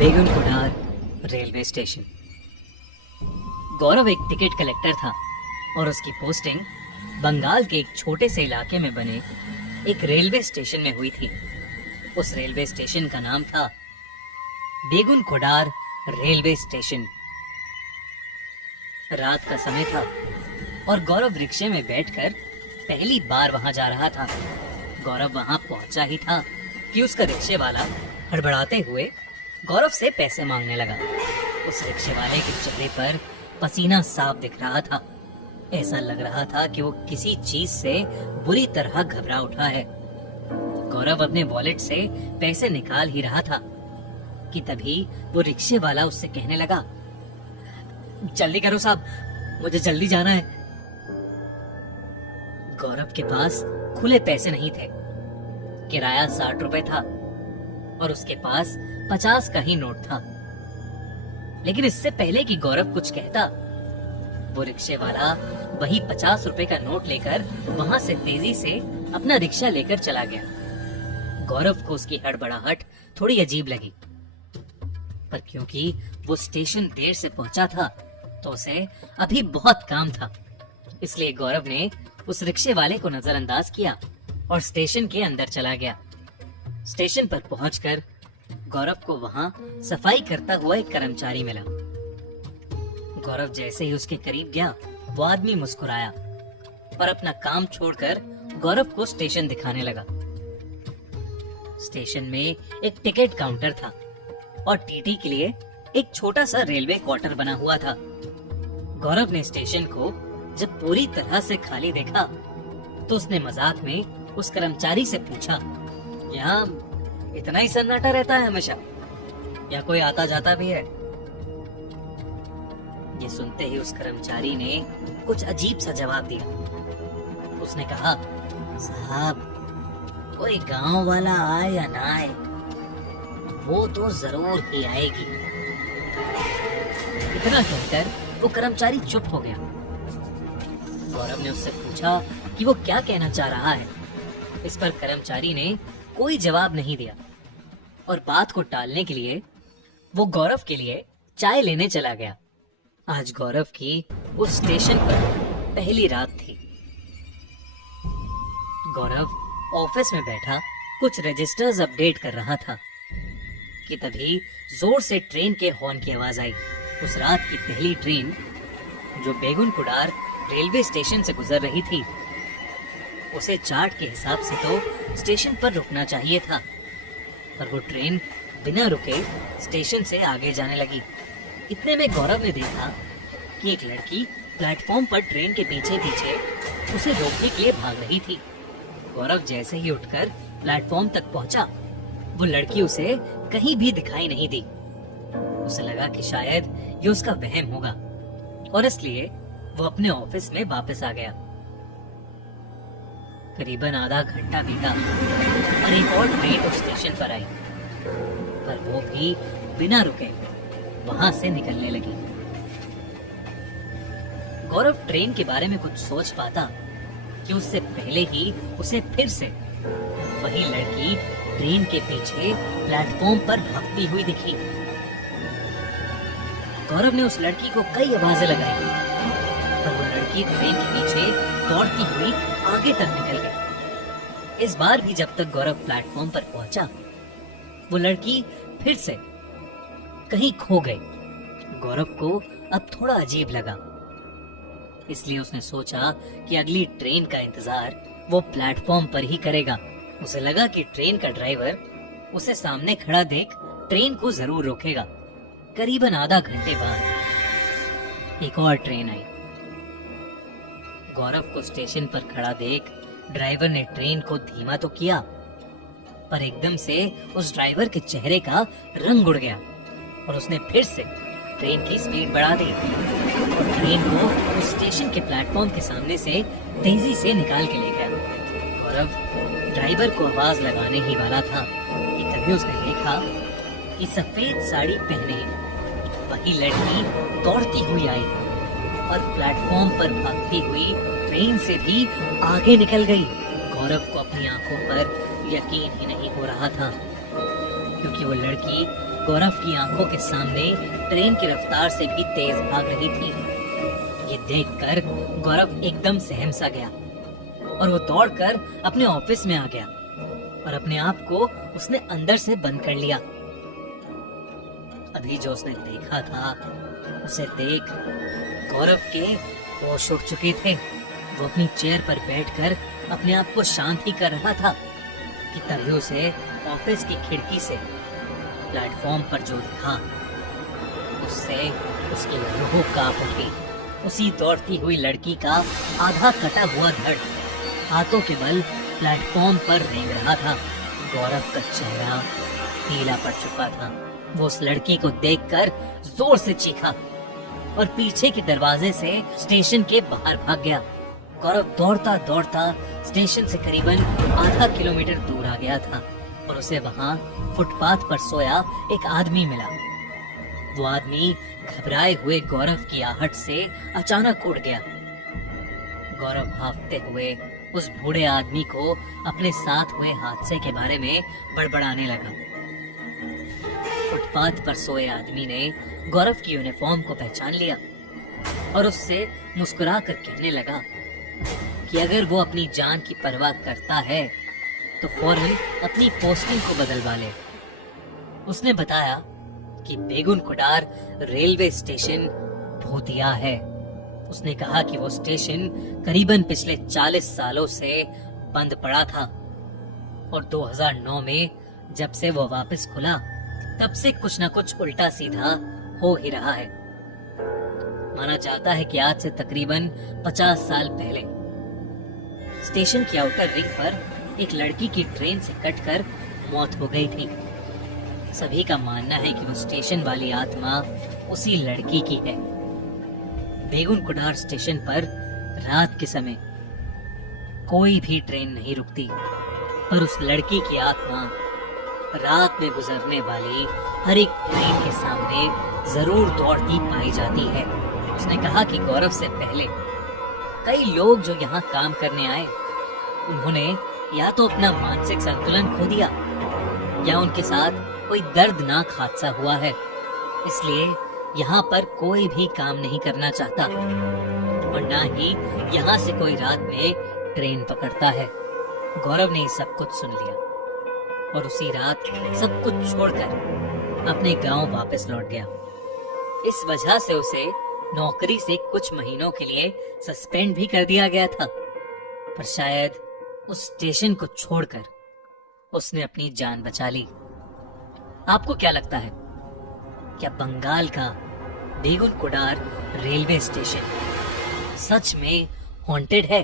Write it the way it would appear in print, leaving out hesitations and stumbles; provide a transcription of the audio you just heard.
बेगुनकुंडार railway station. गौरव एक ticket collector था और उसकी पोस्टिंग बंगाल के एक छोटे से इलाके में बने एक रेलवे स्टेशन में हुई थी। उस रेलवे स्टेशन का नाम था बेगुनकुंडार रेलवे स्टेशन। रात का समय था और गौरव रिक्शे में बैठकर पहली बार वहां जा रहा था। गौरव वहां पहुंचा ही था कि उसका रिक्शे वाला हड़बड़ाते हुए गौरव से पैसे मांगने लगा। उस रिक्शे वाले के चेहरे पर पसीना साफ दिख रहा था। ऐसा लग रहा था कि वो किसी चीज से बुरी तरह घबरा उठा है। गौरव अपने वॉलेट से पैसे निकाल ही रहा था कि तभी वो रिक्शे वाला उससे कहने लगा, जल्दी करो साहब, मुझे जल्दी जाना है। गौरव के पास खुले पैसे नहीं थे। किराया 60 रुपए था और उसके पास 50 का ही नोट था। लेकिन इससे पहले कि गौरव कुछ कहता, वो रिक्शे वाला वही 50 रुपए का नोट लेकर वहां से तेजी से अपना रिक्शा लेकर चला गया। गौरव को उसकी हड़बड़ाहट थोड़ी अजीब लगी, पर क्योंकि वो स्टेशन देर से पहुंचा था तो उसे अभी बहुत काम था। इसलिए गौरव ने उस रिक्शे वाले को नजरअंदाज किया और स्टेशन के अंदर चला गया। स्टेशन पर पहुंचकर गौरव को वहां सफाई करता हुआ एक कर्मचारी मिला। गौरव जैसे ही उसके करीब गया, वो आदमी मुस्कुराया और अपना काम छोड़कर गौरव को स्टेशन दिखाने लगा। स्टेशन में एक टिकट काउंटर था और टीटी के लिए एक छोटा सा रेलवे क्वार्टर बना हुआ था। गौरव ने स्टेशन को जब पूरी तरह से खाली देखा तो उसने मजाक में उस कर्मचारी से पूछा, यहाँ इतना ही सन्नाटा रहता है हमेशा या कोई आता जाता भी है? ये सुनते ही उस कर्मचारी ने कुछ अजीब सा जवाब दिया। उसने कहा, साहब, कोई गांव वाला आए या ना आए, वो तो जरूर ही आएगी। इतना कहकर वो कर्मचारी चुप हो गया। गौरव ने उससे पूछा कि वो क्या कहना चाह रहा है। इस पर कर्मचारी ने कोई जवाब नहीं दिया और बात को टालने के लिए वो गौरव के लिए चाय लेने चला गया। आज गौरव की उस स्टेशन पर पहली रात थी। गौरव ऑफिस में बैठा कुछ रजिस्टर्स अपडेट कर रहा था कि तभी जोर से ट्रेन के हॉर्न की आवाज आई। उस रात की पहली ट्रेन जो बेगुनकुंडार रेलवे स्टेशन से गुजर रही थी, उसे चार्ट के हिसाब से तो स्टेशन पर रुकना चाहिए था, पर वो ट्रेन बिना रुके स्टेशन से आगे जाने लगी। इतने में गौरव ने देखा कि एक लड़की प्लेटफॉर्म पर ट्रेन के पीछे पीछे उसे रोकने के लिए भाग रही थी। गौरव जैसे ही उठकर प्लेटफॉर्म तक पहुंचा, वो लड़की उसे कहीं भी दिखाई नहीं दी। उसे लगा कि शायद ये उसका वहम होगा और इसलिए वो अपने ऑफिस में वापस आ गया। करीबन आधा घंटा बीता और एक और ट्रेन उस स्टेशन पर आई, पर वो भी बिना रुके वहां से निकलने लगी। गौरव ट्रेन के बारे में कुछ सोच पाता कि उससे पहले ही उसे फिर से वही लड़की ट्रेन के पीछे प्लेटफॉर्म पर भागती हुई दिखी। गौरव ने उस लड़की को कई आवाजें लगाई, पर वो लड़की ट्रेन के पीछे दौड़ती हुई आगे तक निकल गई। इस बार भी जब तक गौरव प्लेटफॉर्म पर पहुंचा, वो लड़की फिर से कहीं खो गई। गौरव को अब थोड़ा अजीब लगा, इसलिए उसने सोचा कि अगली ट्रेन का इंतजार वो प्लेटफॉर्म पर ही करेगा। उसे लगा कि ट्रेन का ड्राइवर उसे सामने खड़ा देख ट्रेन को जरूर रोकेगा। करीबन आधा घंटे बाद एक और ट्रेन आई। गौरव को स्टेशन पर खड़ा देख ड्राइवर ने ट्रेन को धीमा तो किया, पर एकदम से उस ड्राइवर के चेहरे का रंग उड़ गया और उसने फिर से ट्रेन की स्पीड बढ़ा दी और ट्रेन को उस स्टेशन के प्लेटफॉर्म के सामने से तेजी से निकाल के ले गया। गौरव ड्राइवर को आवाज लगाने ही वाला था कि तभी उसने देखा कि सफेद साड़ी पहने वही लड़की दौड़ती हुई आई और प्लेटफॉर्म पर भागती हुई ट्रेन से भी आगे निकल गई। गौरव को अपनी आंखों पर यकीन ही नहीं हो रहा था, क्योंकि वो लड़की गौरव की आंखों के सामने ट्रेन की रफ्तार से भी तेज भाग रही थी। ये देखकर गौरव एकदम सहम सा गया और वो दौड़कर अपने ऑफिस में आ गया और अपने आप को उसने अंदर से बंद कर लिया। अभी जो उसने देखा था उसे देख गौरव के होश उड़ चुके थे। वो अपनी चेयर पर बैठकर अपने आप को शांत ही कर रहा था कि तभी उसे ऑफिस की खिड़की से प्लेटफॉर्म पर जो दिखा उससे उसकी रूह कांप उठी। उसी दौड़ती हुई लड़की का आधा कटा हुआ धड़ हाथों के बल प्लेटफॉर्म पर रेंग रहा था। गौरव का चेहरा पीला पड़ चुका था। वो उस लड़की को देखकर जोर से चीखा और पीछे के दरवाजे से स्टेशन के बाहर भाग गया। गौरव दौड़ता दौड़ता स्टेशन से करीबन आधा किलोमीटर दूर आ गया था और उसे वहां फुटपाथ पर सोया एक आदमी मिला। वो आदमी घबराए हुए गौरव की आहट से अचानक उठ गया। गौरव हांफते हुए उस बूढ़े आदमी को अपने साथ हुए हादसे के बारे में बड़बड़ाने लगा। फुटपाथ पर सोए आदमी ने गौरव की यूनिफॉर्म को पहचान लिया और उससे मुस्कुरा कर कहने लगा कि अगर वो अपनी जान की परवाह करता है तो फौरन अपनी पोस्टिंग को बदलवा ले। उसने बताया कि बेगुन कुडार रेलवे स्टेशन भूतिया है। उसने कहा कि वो स्टेशन करीबन पिछले 40 सालों से बंद पड़ा था और 2009 में जब से वो वापस खुला तब से कुछ न कुछ उल्टा सीधा हो ही रहा है। माना जाता है कि आज से तकरीबन 50 साल पहले स्टेशन की आउटर रिंग पर एक लड़की की ट्रेन से कटकर मौत हो गई थी। सभी का मानना है कि वो स्टेशन वाली आत्मा उसी लड़की की है। बेगुन कुडार स्टेशन पर रात के समय कोई भी ट्रेन नहीं रुकती, पर उस लड़की की आत्मा रात में गुजरने वाली हर एक ट्रेन के सामने जरूर दौड़ती पाई जाती है। उसने कहा कि गौरव से पहले कई लोग जो यहाँ काम करने आए उन्होंने या तो अपना मानसिक संतुलन खो दिया या उनके साथ कोई दर्दनाक हादसा हुआ है। इसलिए यहाँ पर कोई भी काम नहीं करना चाहता और ना ही यहाँ से कोई रात में ट्रेन पकड़ता है। गौरव ने सब कुछ सुन लिया और उसी रात सब कुछ छोड़कर अपने गांव वापस लौट गया। इस वजह से उसे नौकरी से कुछ महीनों के लिए सस्पेंड भी कर दिया गया था, पर शायद उस स्टेशन को छोड़कर उसने अपनी जान बचा ली। आपको क्या लगता है, क्या बंगाल का बेगुन कुडार रेलवे स्टेशन सच में हॉन्टेड है?